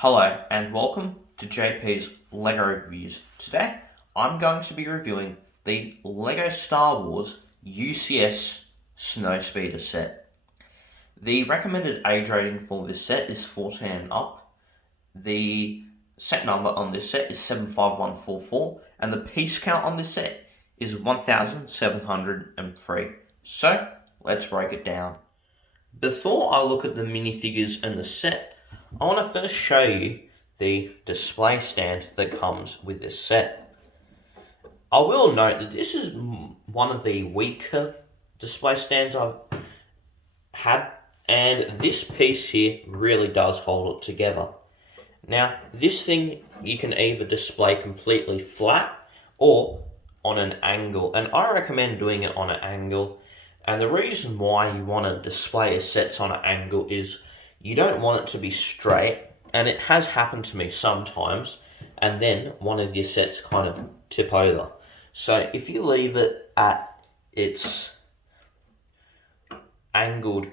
Hello and welcome to JP's LEGO Reviews. Today I'm going to be reviewing the LEGO Star Wars UCS Snowspeeder set. The recommended age rating for this set is 14 and up. The set number on this set is 75144 and the piece count on this set is 1703. So let's break it down. Before I look at the minifigures and the set, I want to first show you the display stand that comes with this set. I will note that this is one of the weaker display stands I've had, and this piece here really does hold it together. Now, this thing you can either display completely flat or on an angle, and I recommend doing it on an angle. And the reason why you want to display your sets on an angle is you don't want it to be straight, and it has happened to me sometimes, and then one of your sets kind of tip over. So if you leave it at its angled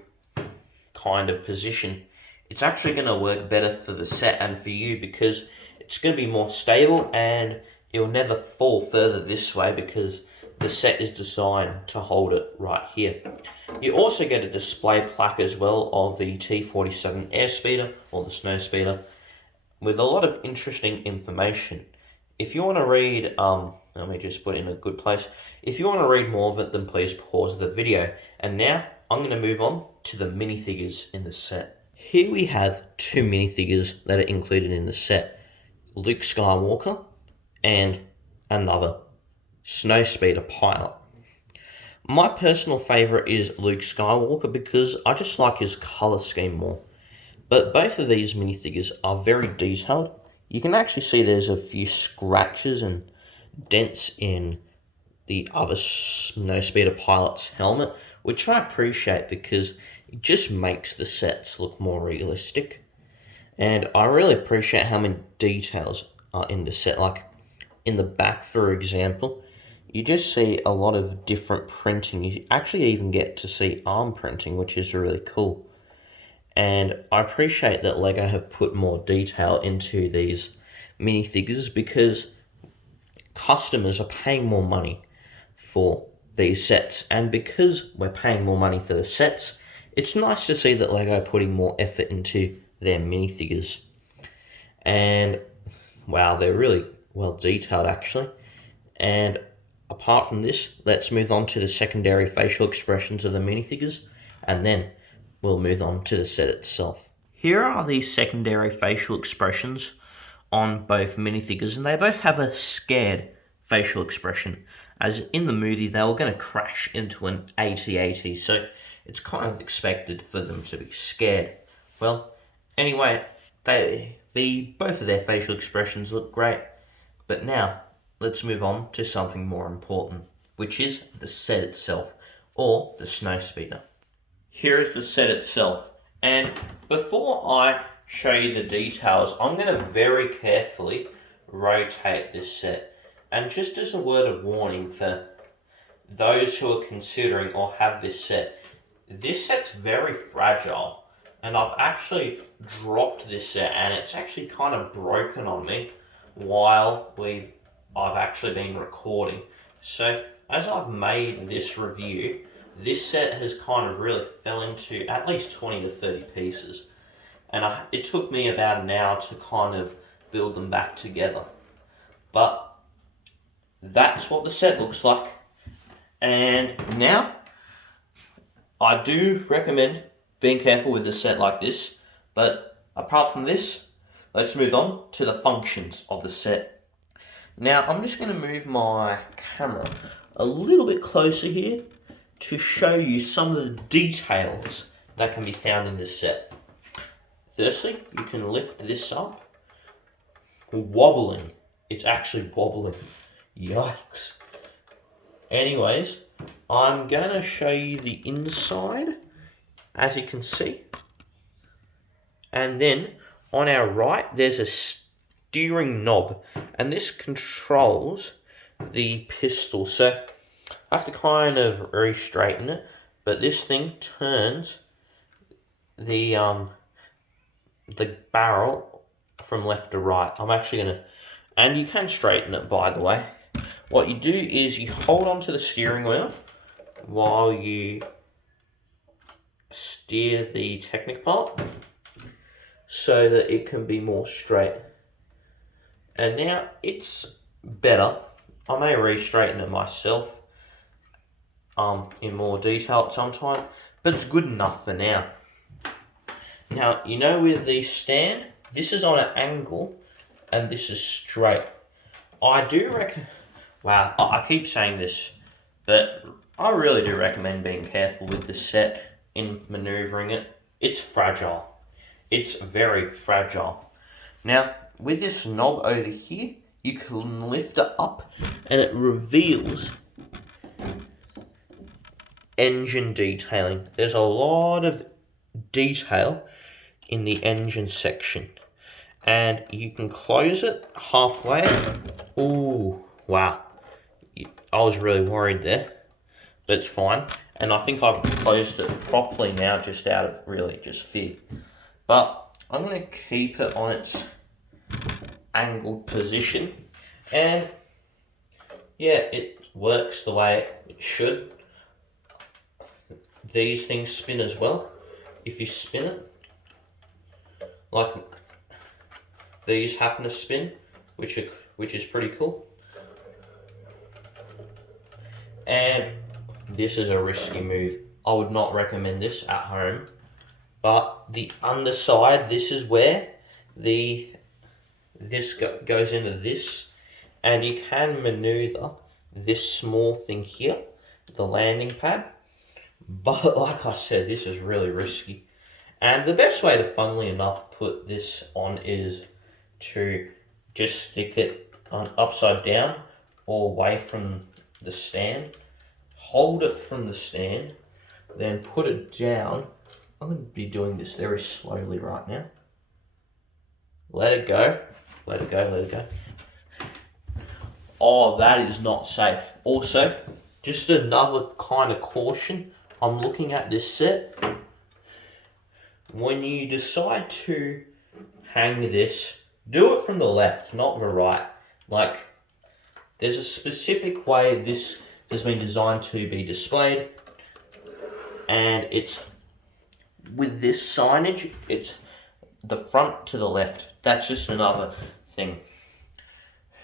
kind of position, it's actually going to work better for the set and for you because it's going to be more stable and it'll never fall further this way because the set is designed to hold it right here. You also get a display plaque as well of the T-47 Airspeeder or the Snowspeeder with a lot of interesting information. If you want to read, let me just put it in a good place. If you want to read more of it, then please pause the video. And now I'm going to move on to the minifigures in the set. Here we have two minifigures that are included in the set. Luke Skywalker and another Snowspeeder pilot. My personal favourite is Luke Skywalker because I just like his colour scheme more. But both of these minifigures are very detailed. You can actually see there's a few scratches and dents in the other Snowspeeder pilot's helmet, which I appreciate because it just makes the sets look more realistic. And I really appreciate how many details are in the set. Like in the back, for example, you just see a lot of different printing. You actually even get to see arm printing, which is really cool. And I appreciate that LEGO have put more detail into these minifigures because customers are paying more money for these sets. And because we're paying more money for the sets, it's nice to see that LEGO are putting more effort into their minifigures. And wow, they're really well detailed actually. And apart from this, let's move on to the secondary facial expressions of the minifigures, and then we'll move on to the set itself. Here are the secondary facial expressions on both minifigures, and they both have a scared facial expression, as in the movie they were going to crash into an AT-AT, so it's kind of expected for them to be scared. Well, anyway, both of their facial expressions look great, but now let's move on to something more important, which is the set itself, or the Snowspeeder. Here is the set itself, and before I show you the details, I'm going to very carefully rotate this set. And just as a word of warning for those who are considering or have this set's very fragile, and I've actually dropped this set, and it's actually kind of broken on me while I've actually been recording. So as I've made this review, this set has kind of really fell into at least 20 to 30 pieces. And it took me about an hour to kind of build them back together. But that's what the set looks like. And now, I do recommend being careful with a set like this. But apart from this, let's move on to the functions of the set. Now, I'm just going to move my camera a little bit closer here to show you some of the details that can be found in this set. Firstly, you can lift this up. Wobbling. It's actually wobbling. Yikes. Anyways, I'm going to show you the inside, as you can see. And then on our right, there's a steering knob, and this controls the pistol. So I have to kind of re-straighten it, but this thing turns the barrel from left to right. I'm actually going to, and you can straighten it, by the way. What you do is you hold onto the steering wheel while you steer the Technic part so that it can be more straight. And now it's better. I may re-straighten it myself in more detail at some time, but it's good enough for now. Now, you know, with the stand, this is on an angle and this is straight. I do reckon, wow, I keep saying this, but I really do recommend being careful with the set in maneuvering it. It's fragile. It's very fragile. Now, with this knob over here, you can lift it up and it reveals engine detailing. There's a lot of detail in the engine section. And you can close it halfway. Ooh, wow. I was really worried there. That's fine. And I think I've closed it properly now, just out of really just fear. But I'm going to keep it on its angled position. And yeah, it works the way it should. These things spin as well. If you spin it, like these happen to spin, which is pretty cool. And this is a risky move. I would not recommend this at home. But the underside, this is where this goes into this, and you can maneuver this small thing here, the landing pad. But like I said, this is really risky. And the best way to, funnily enough, put this on is to just stick it on upside down or away from the stand. Hold it from the stand, then put it down. I'm going to be doing this very slowly right now. Let it go. Let it go, let it go. Oh, that is not safe. Also, just another kind of caution. I'm looking at this set. When you decide to hang this, do it from the left, not the right. Like, there's a specific way this has been designed to be displayed. And it's, with this signage, it's the front to the left. That's just another thing.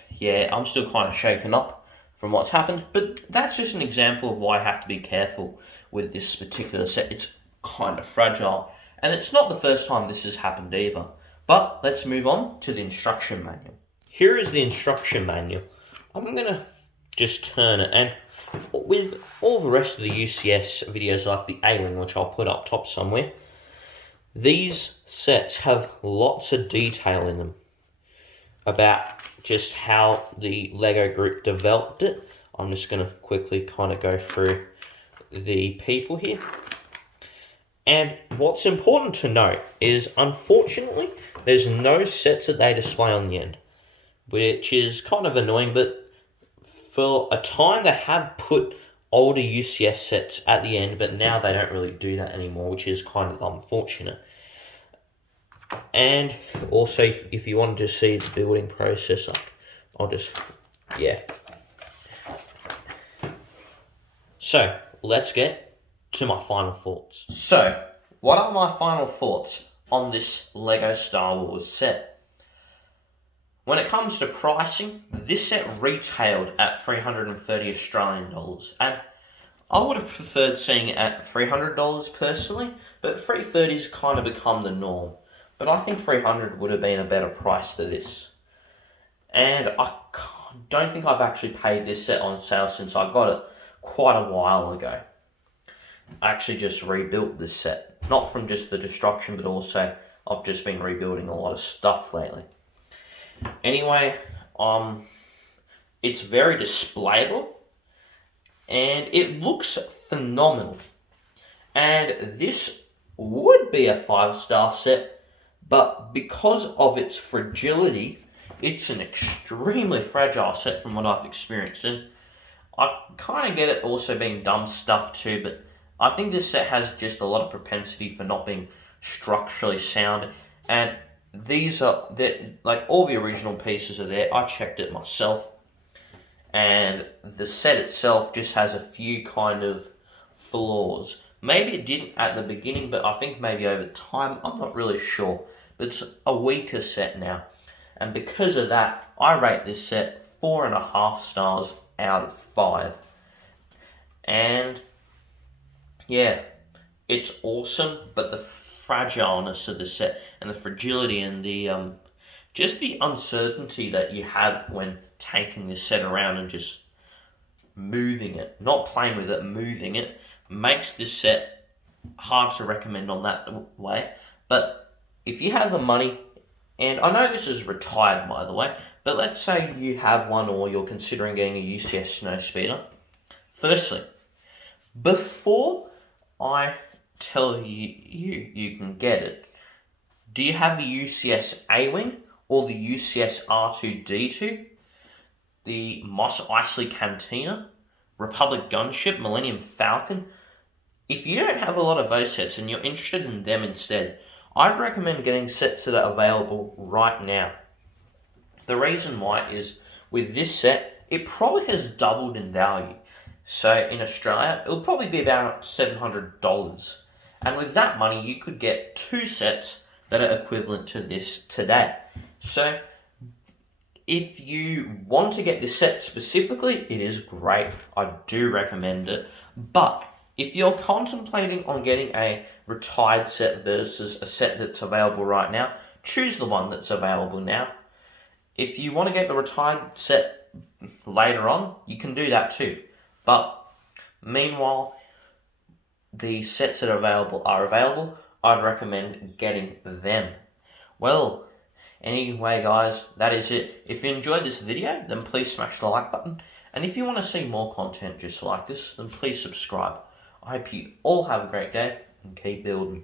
Yeah, I'm still kind of shaken up from what's happened, but that's just an example of why I have to be careful with this particular set. It's kind of fragile, and it's not the first time this has happened either. But let's move on to the instruction manual. Here is the instruction manual. I'm going to just turn it, and with all the rest of the UCS videos like the A-Wing, which I'll put up top somewhere, these sets have lots of detail in them about just how the LEGO group developed it. I'm just going to quickly kind of go through the people here. And what's important to note is, unfortunately, there's no sets that they display on the end, which is kind of annoying, but for a time they have put older UCS sets at the end, but now they don't really do that anymore, which is kind of unfortunate. And also, if you want to see the building process, I'll just, yeah. So, let's get to my final thoughts. So, what are my final thoughts on this LEGO Star Wars set? When it comes to pricing, this set retailed at $330 Australian dollars, and I would have preferred seeing it at $300 personally, but $330 has kind of become the norm. But I think $300 would have been a better price for this. And I don't think I've actually paid this set on sale since I got it quite a while ago. I actually just rebuilt this set. Not from just the destruction, but also I've just been rebuilding a lot of stuff lately. Anyway, it's very displayable. And it looks phenomenal. And this would be a 5-star set. But because of its fragility, it's an extremely fragile set from what I've experienced. And I kind of get it also being dumb stuff too, but I think this set has just a lot of propensity for not being structurally sound. And these are like all the original pieces are there. I checked it myself, and the set itself just has a few kind of flaws. Maybe it didn't at the beginning, but I think maybe over time, I'm not really sure. But it's a weaker set now. And because of that, I rate this set 4.5 stars out of 5. And yeah, it's awesome, but the fragileness of the set and the fragility and the just the uncertainty that you have when taking this set around and just moving it, not playing with it, moving it, makes this set hard to recommend on that way. But if you have the money, and I know this is retired by the way, but let's say you have one or you're considering getting a UCS Snowspeeder. Firstly, before I tell you can get it, do you have the UCS A-Wing or the UCS R2-D2, the Mos Eisley Cantina, Republic Gunship, Millennium Falcon? If you don't have a lot of those sets and you're interested in them instead, I'd recommend getting sets that are available right now. The reason why is with this set, it probably has doubled in value. So in Australia, it'll probably be about $700. And with that money, you could get 2 sets that are equivalent to this today. So if you want to get this set specifically, it is great. I do recommend it. But if you're contemplating on getting a retired set versus a set that's available right now, choose the one that's available now. If you want to get the retired set later on, you can do that too. But meanwhile, the sets that are available, I'd recommend getting them. Well, anyway guys, that is it. If you enjoyed this video, then please smash the like button. And if you want to see more content just like this, then please subscribe. I hope you all have a great day and keep building.